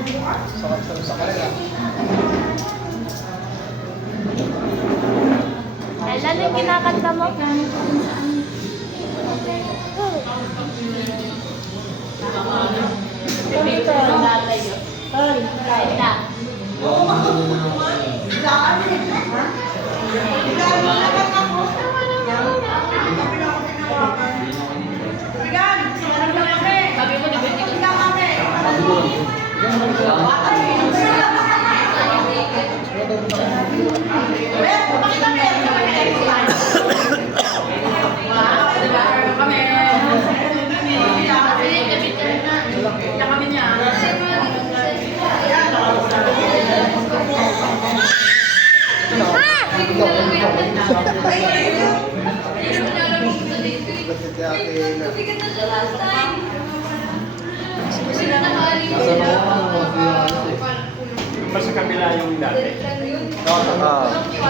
Sarap-sarap sa kanila. Alam yung kinakanta mo? Sa kabila yung dati. Ah.